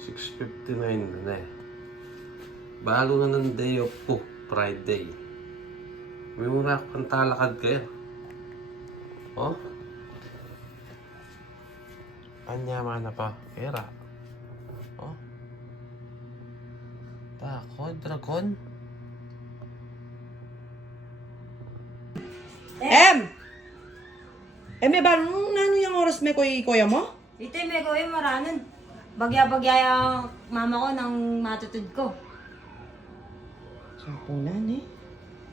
6:59 na eh. Balo na ng day off ko, Friday. May mga pantalakad kayo. Oh? Anya mana pa, pera. Oh? Tako, dragon. May ba nano yung oras may kuya mo? Ito yung may gawin maranon. Bagya-bagya yung mama ko ng matutod ko. Sapunan eh.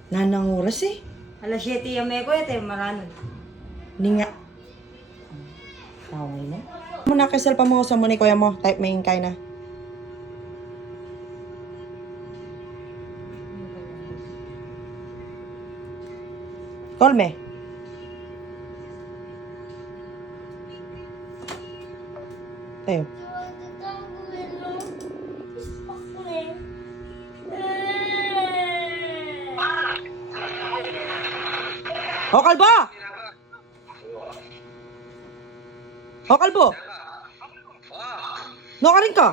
Nanang oras eh. Alas 7 yung may kuya, ito yung maranon. Hindi nga. Tawag na. Muna kasal pa mo sa muna kuya mo. Type may ingkay na. Call me. Tayo. O, kalbo! O, kalbo! No ka rin ka?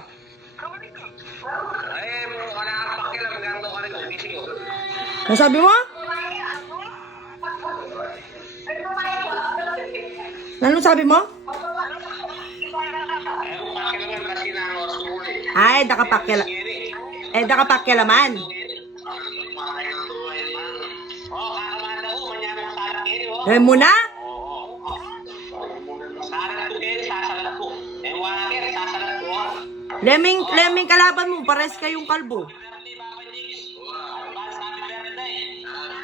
Ano sabi mo? Ano sabi mo? Ay, dakapakyalaman. Eh, muna? Leming kalaban mo, pares kayong kalbo.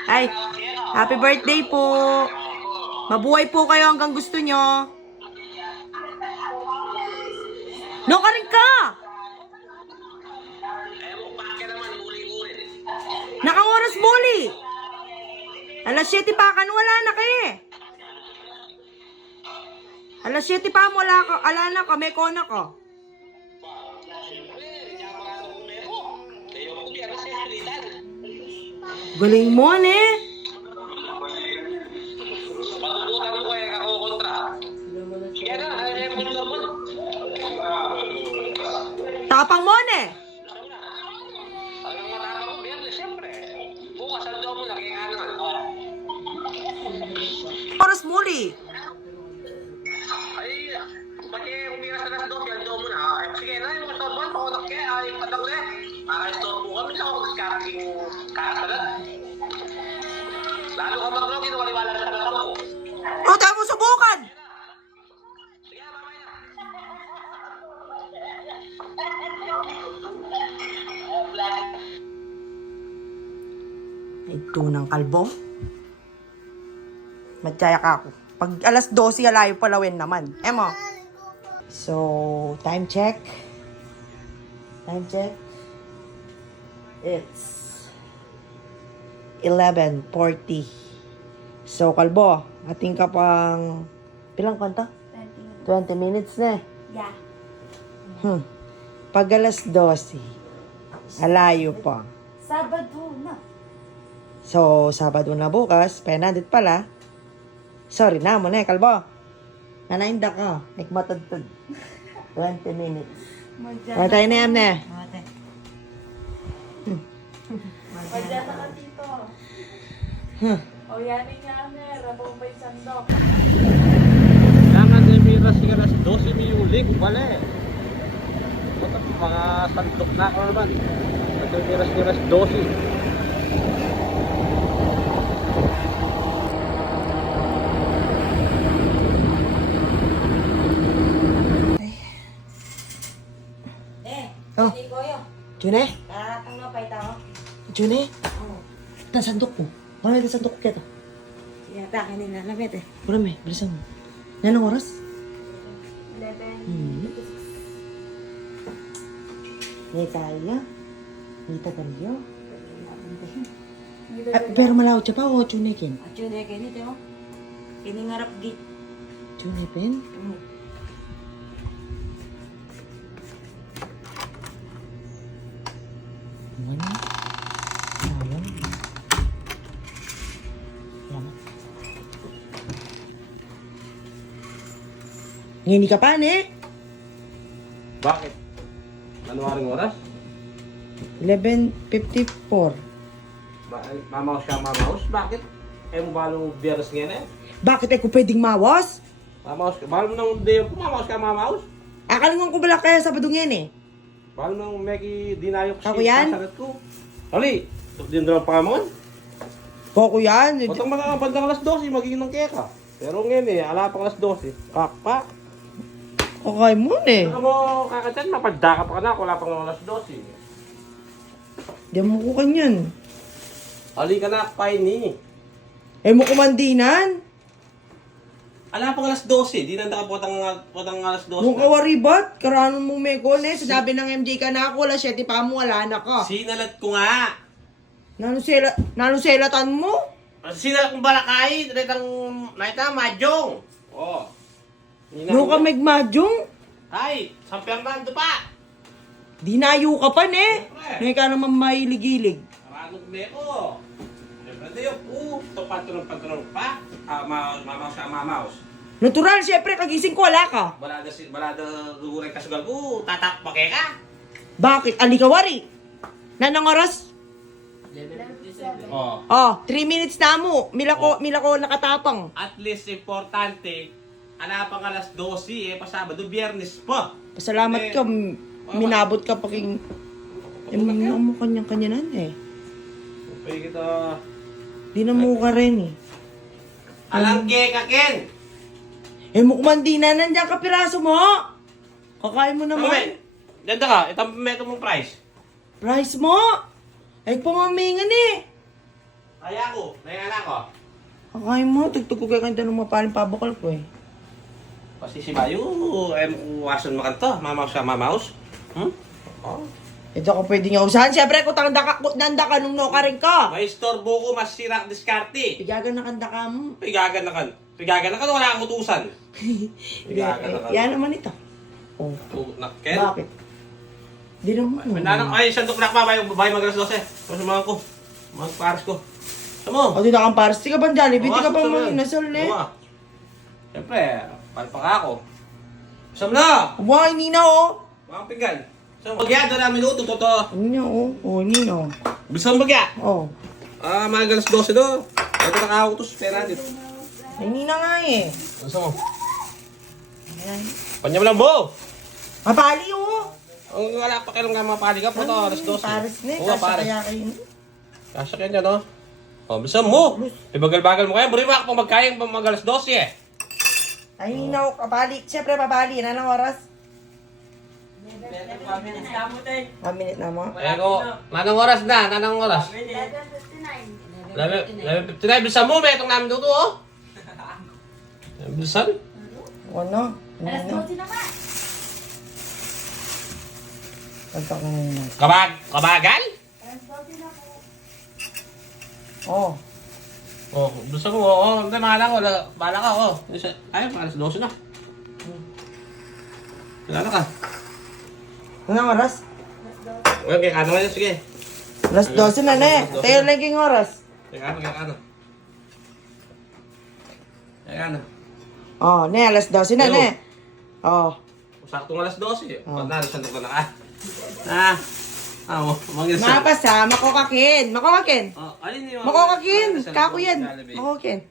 Ay, happy birthday po. Mabuhay po kayo hanggang gusto nyo. No ka rin ka! Nakang oras muli. Alas 7 pa kan, wala na ka eh. Alas 7 pa mo, ala na ka, may kona ka. Galing mo, ne? Tapang mo, ne? Oras muli. Ay, ba't yung umiras na las 12, ando mo na. Sige na, yung kastorban, pakunak kaya, ay patang na. Makakastorbo kami sa ako discarding kakasalat. Lalo ka mag-log, inuwaliwala na talaga ako. O, tayo mo subukan. Sige, mamaya. Ay, tunang kalbo. Matsaya ka ako. Pag alas 12, alayo palawin naman. Emo. So, time check. Time check. It's 11:40. So, kalbo, ating ka pang... Pilang kanta? 20 minutes na eh. Yeah. Pag alas 12, alayo pa. Sabado na. So, Sabado na bukas, penandit pala. Sorry na mo na kalbo. Nanainda ka, ikmatadtad. 20 minutes. Ano tayo na yan na? Madya ka dito. O yanin nga na, rabong pa yung sandok. Kailangan na may ras ka alas 12 may ulik, wala eh. Mga sandok na ako naman. Ito may ras 12. Oh. Hindi ko yun. June? Karatang na pa ito. June? Nasandok mo. Wala na sandok ko kito. Sige, takin nila. Lapit eh. Wala may, bilisan mo. Nanong oras? 11. May kaya. May tagalyo. Pero malawot siya pa o June kin? At yun eh, ganito mo. Kiningarap git. June pen? Ano? Sayang. Salamat. Hindi ka pa, ne? Bakit? Ano maring oras? 11:54. Mamaos ka, mamaos? Bakit? Eh, mo ba nung biyernes ngayon eh? Bakit ako pwedeng mawas? Mamaos ka. Bahal mo nung day po, mamaos ka, mamaos? Akalingon ko bala kaya Sabado ngayon eh. Bahal mo nung meki dinayok Ako yan? Sagat ko. Ali, din daw pa mo? Poko yan. Otong mga bandang alas 12, magiging ng keka. Pero ngayon eh, ala pang alas 12. Kakpa. Okay mo eh. Saka mo kakatyan, mapadaka pa ka na, wala pang alas 12. Diyan mo ko kanyan. Ali ka na, pain ni. Eh mo kumandinan. Ala pang alas 12, di nanda ka potang alas 12. Mung kawaribat, karanon mo mekon eh. Sinabi ng MJ ka na ako, wala 7 pa mo, wala na ka. Sinalat ko nga. Nanuselatan mo? Sinalat kong balakay, naitang madyong. Oh. No ka megmadyong? Ay, sampiyang bando pa. Dinayo ka pa ne. Siyempre. Ngayon ka naman mailigilig. Maranong meko. Siyempre tayo, ito patulong pa. Mamaos ka, mamaos. Natural, syempre, kagising ko, wala ka. Balada luguray kasugal ko, tatak pa ka. Bakit? Alikawari. Nanang oras? Oh. Oh, 3 minutes na mo. Mila ko nakatapang. At least importante, ala pang alas 12 pasabado, biyernes pa. Pasalamat ka, minabot ka paking... Ano mo kanyang-kanyanan eh. Pwede kita... Di na mo ka rin eh. Alang ka, Ken! Eh mo kumandina, nandiyan ka piraso mo. Kakain mo naman. Naman! Ganda ka, itang meto mong price. Price mo? Ay, pamamingan eh. Kaya ko, nayana ko. Kakain mo, tugtog ko kaya kanta ng mapaling pabakal ko eh. Kasi si Bayo, wason makanto, mamaos ka, mamaos. Oh. Ito ko pwede nga usahan. Siyempre, kung nanda ka nung no ka rin ka. May istorbo ko, masira ang diskarte. Pigagan na kanda ka mo. Pigagan na kan, wala kang utusan. Pigagan na kan. Yan naman ito. Oh. Ken? Bakit? Di naman. Mananang, ay, sandok na ka, bayo magalas 12. Pasumahan ko, mga pares ko. Samo. O, di na kang pares. Di ka ba Jollibee? Di ka ba mga inasal eh? Siyempre, palpak ako. Sam na! Wah, hindi na oh. Mga pinggan. So, magyado na minuto, totoo. Hindi na oh. Oh, hindi na oh. Bisan bagya. Oh. Mga galas 12 do. Ito nakautos, pera dito. Hindi na nga eh. Gusto mo? Ayan. Panya mo lang, bo! Mapali oh. Ang wala pa kailang nga mapali ka, puto, alas 12. Pares na eh. Oo, Kasya pares. kaya kayo. Kasya kaya niya, no? O, bisan mo! Ibagal-bagal mo kaya, buriwak pang magkayang pang mga alas 12 eh. Ay, hindi na oh. Kapali. Siyempre, papali. Ano ng oras? 1 minute na mo. Eh ko, nanang oras na, nanang oras. 11:59, bisan mo, may itong namin dito, oh. Bisan? Ano? Ano? Kanta ka na yun. Kabagal? Oh. Oh, bisan mo, oh. Hindi, mahala ka, oh. Ay, alas 12 na. Wala ka. Anong oras? Okay, ano nga yun, sige. Alas 12 na na eh. Tayo laging oras. Kaya ano. Oh, ne, alas 12 na na eh. Oh. Saktong alas 12. Oh. Pag sandok na ka. Mangilsa. Mapasa, makokakin. Makokakin. Oh, alin yun? Makokakin. Kako yan. Makokakin.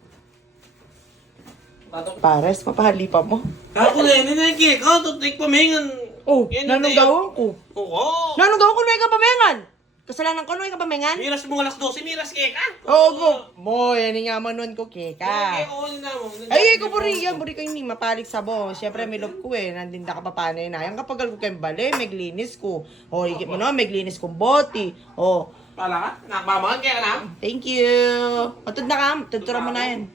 Pares, mapahali pa mo. Kako na yun, yung cake. Oh, tutik pamingan. Oh, Yan, nanong hindi. gawin ko. Oo. Nanong gawin ko na ikaw pamengan. Kasalanan ko na ikaw pamengan. Miras mo alas 12, miras cake, ah. Oo, go. Boy, yan nga manon ko keka. Okay, oo, yun na mo. Ay, ko buri ko hindi mapalig sa bo. Siyempre, may love ko eh. Nandinda ka pa paano yun. Ayang kapag ko kayong bali, may glinis ko. O, higit mo na, may glinis kong boti. O, Pala ka? Nakamahan kaya ka na? thank you. Matod na ka, tutura mo na yan.